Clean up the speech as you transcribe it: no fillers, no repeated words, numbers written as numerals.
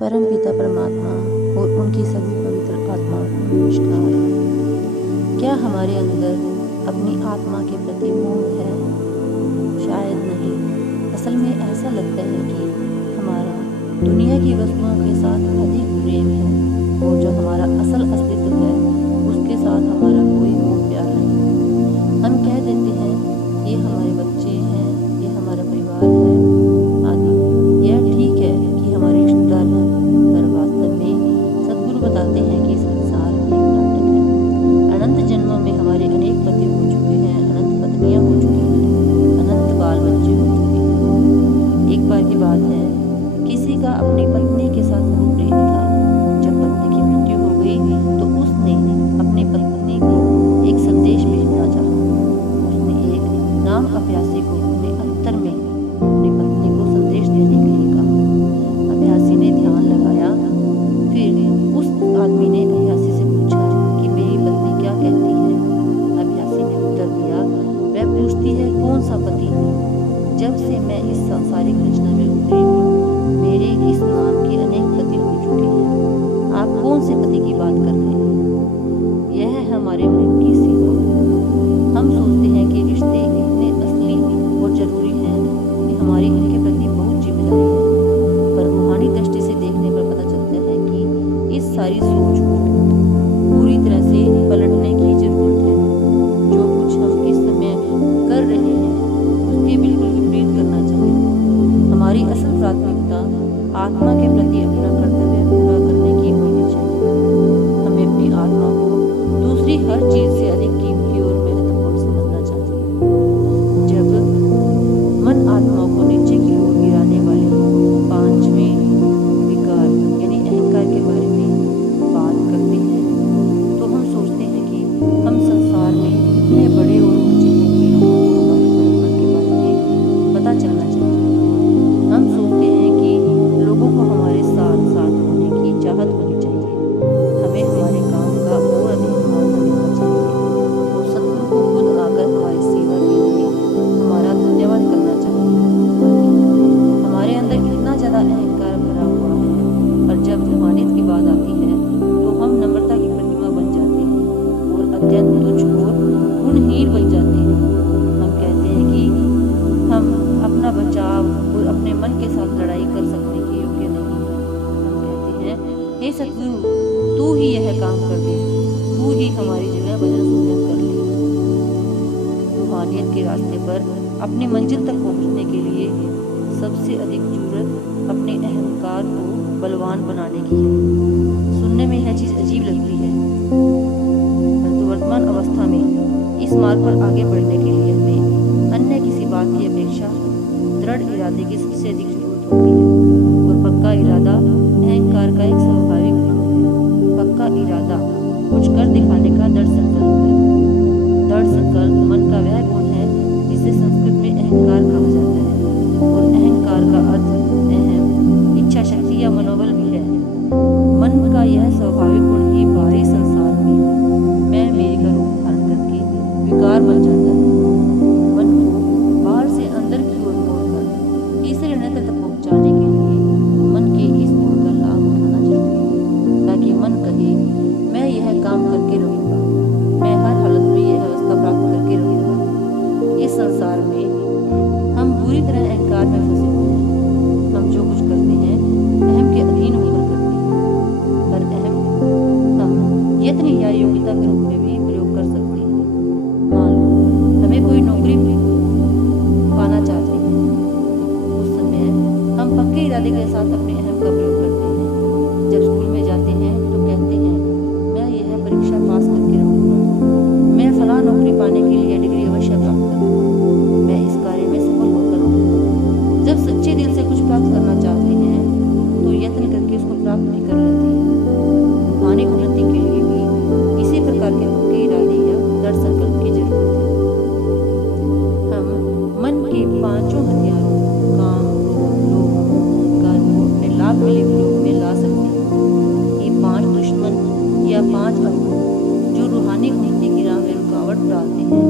परम पिता परमात्मा और उनकी सभी पवित्र आत्माओं को नमस्कार। क्या हमारे अंदर अपनी आत्मा के प्रति मोह है? शायद नहीं। असल में ऐसा लगता है कि हमारा दुनिया की वस्तुओं के साथ अधिक प्रेम है और जो हमारा असल अस्तित्व है उसके साथ हमारा कोई मोह प्यार नहीं। हम कह देते हैं ये हमारे बच्चे हैं, ये हमारा परिवार है आदि। यह ठीक है कि हमारे रिश्तेदार हैं, पर वास्तव में सद्गुरु बताते हैं कि संसार एक नाटक है। अनंत जन्मों में हमारे अनेक पति हो चुके हैं, अनंत पत्नियां हो चुकी हैं, अनंत बाल बच्चे हो चुके हैं। एक बार की बात है, किसी का अपनी पत्नी के साथ बहुत प्रेम था। जब पत्नी की मृत्यु हो गई तो उसने अपनी पत्नी को एक संदेश भेजना चाहा। उसने एक नाम अभ्यासी को अपने अंतर में अपनी पत्नी को संदेश देने के लिए कहा। अभ्यासी ने ध्यान लगाया। फिर उस आदमी ने अभ्यासी से पूछा कि मेरी पत्नी क्या कहती है। अभ्यासी ने उत्तर दिया, वह पूछती है कौन सा पति। जब से मैं इस सांसारिक रचना में उतरी हूँ, मेरे इस नाम के अनेक पति हो चुके हैं। आप कौन से पति की बात कर रहे हैं? यह है हमारे मन की सीमा। हम सोचते हैं कि रिश्ते इतने असली और जरूरी हैं कि हमारी इनके प्रति बहुत जिम्मेदारी है, पर रूहानी दृष्टि से देखने पर पता चलता है कि इस सारी सोच को पूरी तरह से पलटने की जरूरत है। जो कुछ हम इस समय कर रहे हैं उसके बिल्कुल विपरीत करना चाहिए। हमारी असल प्राथमिकता आत्मा के प्रति अपना कर्तव्य पूरा करने की होनी चाहिए। हमें अपनी आत्मा को दूसरी हर चीज से अधिक कीमती और महत्वपूर्ण समझना चाहिए। जब मन आत्मा को नीचे की ओर गिराने वाले पांचवें विकार यानी अहंकार के बारे में बात करते हैं तो हम सोचते हैं कि हम संसार में इतने बड़े और ऊंचे हैं कि लोगों को हमारे बड़प्पन के बारे में पता चलना चाहिए। हम सोचते हैं कि लोगों को हमारे साथ साथ होने की चाहत होनी चाहिए। हमें हमारे काम का और अधिक महत्व देना चाहिए और सद्गुरु को खुद आकर हमारी सेवा के लिए हमारा धन्यवाद करना चाहिए। हमारे अंदर इतना ज्यादा अहंकार भरा हुआ है, पर जब रूहानियत की बात आती है तो हम नम्रता की प्रतिमा बन जाते हैं और अत्यंत तुच्छ और गुणहीन बन जाते हैं। हम कहते हैं कि हम अपना बचाव और अपने मन के साथ लड़ाई कर सकने के योग्य नहीं है। हम कहते हैं, हे सद्गुरु, तू ही यह काम कर दे, तू ही हमारी जगह भजन सूजन कर ले। रूहानियत के रास्ते पर अपनी मंजिल तक पहुंचने के लिए सबसे अधिक जरूरत अपने अहंकार को बलवान बनाने की है। सुनने में यह चीज अजीब लगती है, परंतु वर्तमान अवस्था में इस मार्ग पर आगे बढ़ने के लिए हमें अन्य किसी बात की अपेक्षा दृढ़ इरादे की सबसे अधिक जरूरत होती है। और पक्का इरादा अहंकार का एक स्वाभाविक गुण है। पक्का इरादा कुछ कर दिखाने का दृढ़ संकल्प है। दृढ़ संकल्प मन का वह गुण है जिसे संस्कृत में अहंकार कहा जाता है, और अहंकार का अर्थ अहम, इच्छा शक्ति या मनोबल भी है। मन का यह स्वाभाविक गुण ही बाहरी संसार में मैं मेरी का रूप धारण करके विकार बन जाता है। मन को बाहर से अंदर की ओर मोड़कर तीसरे नेत्र तक पहुंचाने के लिए मन के इस गुण का लाभ उठाना जरूरी है, ताकि मन कहे मैं यह काम करके रहूंगा, मैं हर हालत में यह अवस्था प्राप्त करके रहूंगा। इस संसार में हम बुरी तरह अहंकार में फंसे हुए हैं। हम जो कुछ करते हैं अहम के अधीन होकर करते हैं, पर अहम हम यत्न या योग्यता के रूप में भी प्रयोग कर सकते हैं। मान लो हमें कोई नौकरी पाना चाहते हैं, उस समय हम पक्के इरादे के साथ अपने अहम का प्रयोग करते हैं। जब स्कूल में जाते हैं तो कहते हैं मैं यह परीक्षा पास करके रहूंगा, मैं फलां नौकरी पाने के लिए डिग्री अवश्य प्राप्त करूंगा, मैं इस कार्य में सफल होकर रहूंगा। जब सच्चे दिल से कुछ प्राप्त करना चाहते हैं तो यत्न करके उसको प्राप्त भी कर लेते हैं। रूहानी उन्नति के लिए भी इसी प्रकार के पक्के इरादे या दृढ़ संकल्प की जरूरत है। हम मन के पांचों हथियारों काम, क्रोध, लोभ, अहंकार को अपने लाभ मिले प्रयोग में ला सकते हैं। ये 5 दुश्मन या 5 अवगुण जो रूहानी उन्नति की राह में रुकावट डालते हैं